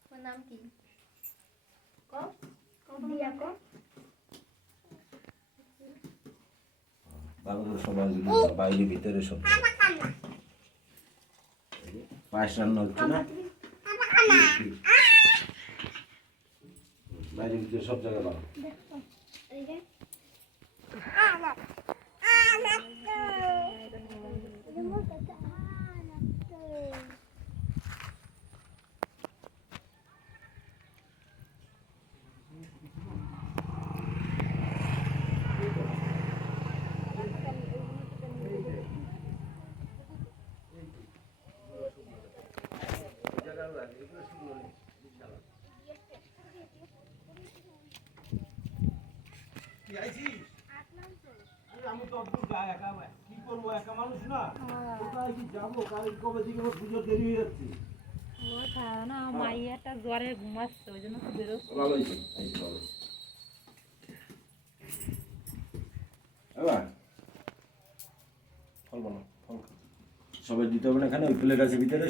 তোমার নাম কি দিয়া কো ভালো করে সবাই যদি বাইরে ভিতরে সব পায়েস রান্না হচ্ছে না বাইরে ভিতরে সব জায়গায় ভালো আমি তো অদ্ভুত যাই একা কি করব একা মানুষ না? কোথায় কি যাব? কালকে কবে থেকে আমার পুজো দেরি হয়ে যাচ্ছে? না মাইয়াটা জ্বরে ঘুমাচ্ছে ওই জন্য তো বেরোচ্ছে। ভালো হয়েছে? ভালো হয়েছে। ফল বানাও ফল সবাই দিতে হবে না এখানে ওই প্লেট আছে ভিতরে।